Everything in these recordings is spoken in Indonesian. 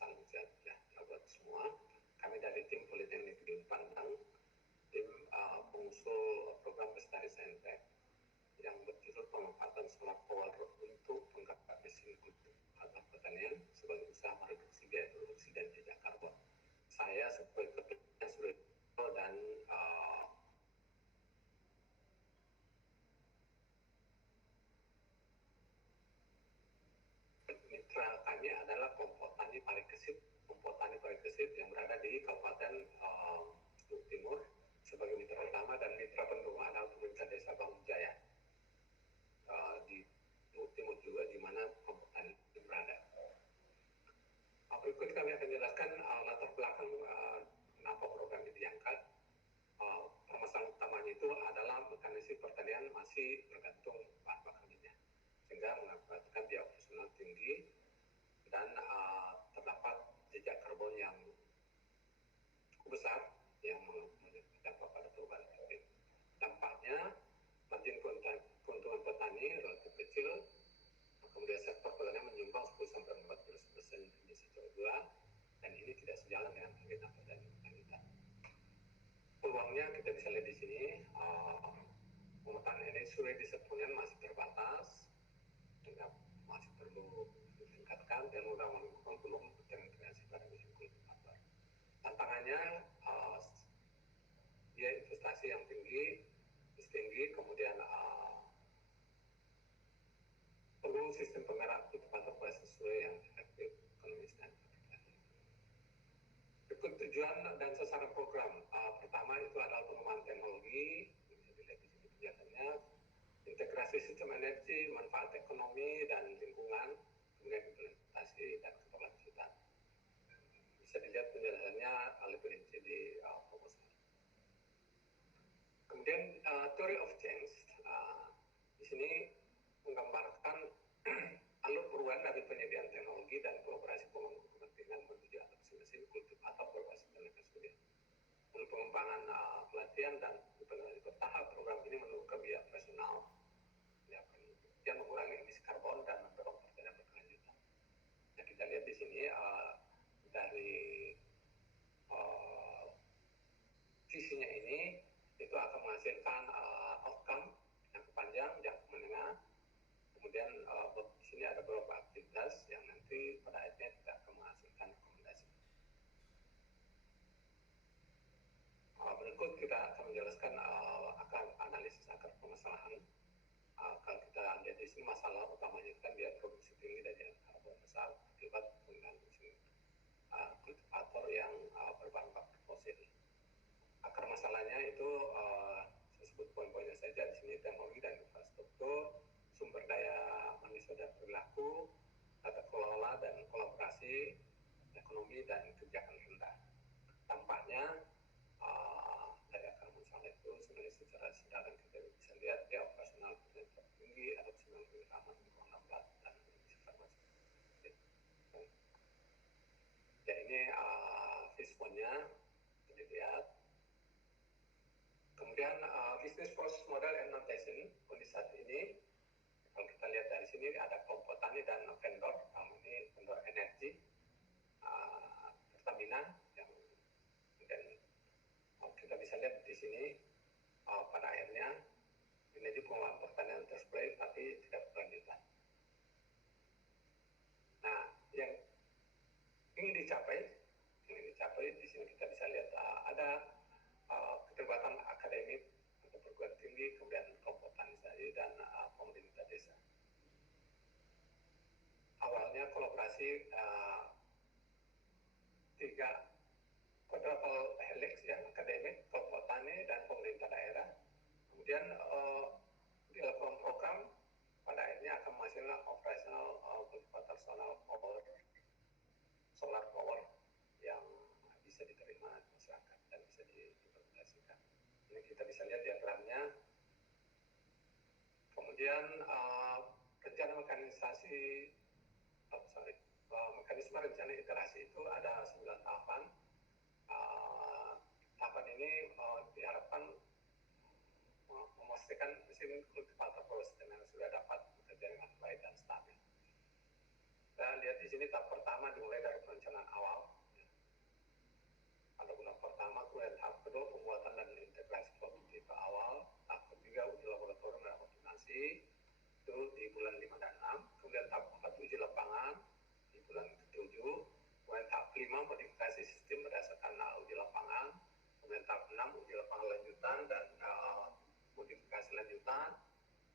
salam sejahtera buat semua. Kami dari tim Politeknik Ujung Pandang, tim pengusul program Bestari Saintek yang berjudul pemanfaatan solar power untuk penggerak mesin kultur atau pertanian sebagai usaha mereduksi biaya produksi dan jejak karbon. Saya sebagai ketua Suryo dan mitra kami adalah kelompok tani Parikesit yang berada di Kabupaten Luhut Timur sebagai mitra utama, dan mitra pendukung adalah pemerintah desa Bangunjaya di Luhut Timur juga, di mana kelompok tani berada. Berikut kami akan jelaskan latar belakang kenapa program ini diangkat. Permasalahan utamanya itu adalah mekanisme pertanian masih bergantung bahan bakar minyak, sehingga mengakibatkan biaya operasional tinggi dan terdapat jejak karbon yang cukup besar yang berdampak pada perubahan iklim. Dampaknya margin keuntungan petani relatif kecil, kemudian sektor pertanian menyumbang 10-14% emisi CO2, dan ini tidak sejalan dengan agenda pertanian kita. Peluangnya kita bisa lihat di sini, pemetaan energi surya di Sepunian masih terbatas, sehingga masih perlu ditingkatkan dan menggunakan belum terintegrasi pada mesin kultivator. Tantangannya biaya investasi yang tinggi, kemudian perlu sistem penggerak kultivator sesuai yang efektif, ekonomis, dan efektif. Berikut tujuan dan sasaran program. Pertama itu adalah pengembangan teknologi, bisa dilihat di sini penjelasannya, integrasi sistem energi, manfaat ekonomi dan lingkungan, kemudian implementasi dan keberlanjutan. Bisa dilihat penjelasannya lebih rinci di proposal. Kemudian theory of change di sini menggambarkan alur perubahan dari penyediaan teknologi dan kolaborasi pemangku kepentingan menuju adopsi mesin kultivator berbasis tenaga surya. Untuk pengembangan pelatihan dan implementasi bertahap, program ini menurunkan biaya operasional yang mengurangi emisi karbon dan mendorong pertanian berkelanjutan. Nah, kita lihat di sini dari visinya ini itu akan menghasilkan outcome yang panjang, jangka menengah. Kemudian di sini ada beberapa aktivitas yang nanti pada akhirnya kita akan menghasilkan rekomendasi. Berikut kita akan menjelaskan analisis akar permasalahan. Kalau kita lihat di sini, masalah utamanya kan dia produksi tinggi dan jejak karbon besar akibat penggunaan mesin kultivator yang berbahan bakar fosil. Akar masalahnya itu saya sebut poin-poinnya saja di sini: teknologi dan infrastruktur, sumber daya manusia dan perilaku, tata kelola dan kolaborasi, ekonomi dan kebijakan rendah. Tampaknya dari akar masalah itu sebenarnya secara sederhana kita bisa lihat dia operasional tinggi, adopsi teknologi ramah lingkungan lambat, dan sifat masif. Ya, ini visualnya dilihat. Kemudian business process model and notation. Kondisi saat ini kalau kita lihat dari sini ada kelompok tani dan vendor. Ini vendor energi Pertamina yang kemudian kita bisa lihat di sini pada akhirnya energi pengelolaan pertanian tersuplai tapi tidak berkelanjutan. Nah, yang ingin dicapai di sini kita bisa lihat ada keterlibatan akademik atau perguruan tinggi, kemudian kelompok tani tadi, dan pemerintah desa. Awalnya kolaborasi tiga quadruple helix, ya, akademik, kelompok tani, dan pemerintah daerah. Kemudian dilakukan program, pada akhirnya akan menghasilkan operasional kultivator solar power yang bisa diterima masyarakat dan bisa diimplementasikan. Ini kita bisa lihat diagramnya. Kemudian rencana mekanisme rencana iterasi itu ada 9 tahapan. Tahapan ini diharapkan memastikan mesin kultivator proses yang sudah dapat bekerja dengan baik dan stabil. kita lihat di sini tahap pertama dimulai dari perencanaan awal. Pada tahap pertama, kemudian tahap kedua pembuatan dan integrasi prototipe awal, tahap ketiga uji laboratorium dan optimasi itu di bulan 5 dan 6, kemudian tahap 4 uji lapangan di bulan ke-7, kemudian tahap 5 modifikasi sistem berdasarkan uji lapangan, kemudian tahap 6 uji lapangan lanjutan dan modifikasi lanjutan,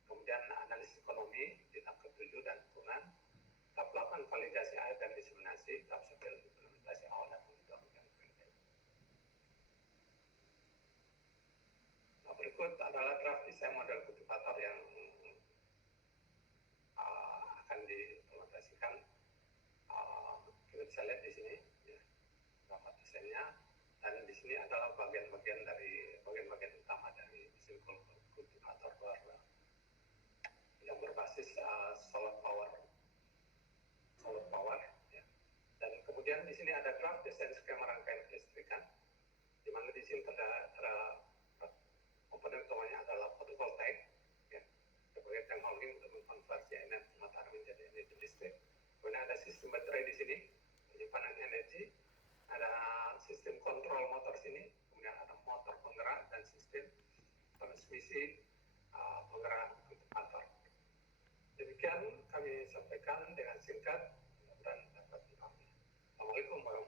kemudian analisis ekonomi di tahap ke-7 dan hitungan, tahap 8 validasi air dan diseminasi, tahap 9 implementasi awal dan monitoring. Nah, berikut adalah draft desain model kultivator yang akan diimplementasikan. Kita bisa lihat di sini ya, berapa desainnya, dan di sini adalah bagian-bagian utama dari mesin kultivator yang berbasis solar power ya. Dan kemudian di sini ada draft desain skema rangkaian kelistrikan, di mana di sini komponen utamanya adalah fotovoltaik ya, sebagai teknologi untuk mengkonversi energi matahari menjadi energi listrik. Kemudian ada sistem baterai di sini, penyimpanan energi, ada sistem kontrol motor sini, kemudian ada motor penggerak dan sistem transmisi penggerak kultivator. Demikian kami sampaikan dengan singkat dan dapat dipahami. Assalamualaikum warahmatullahi wabarakatuh.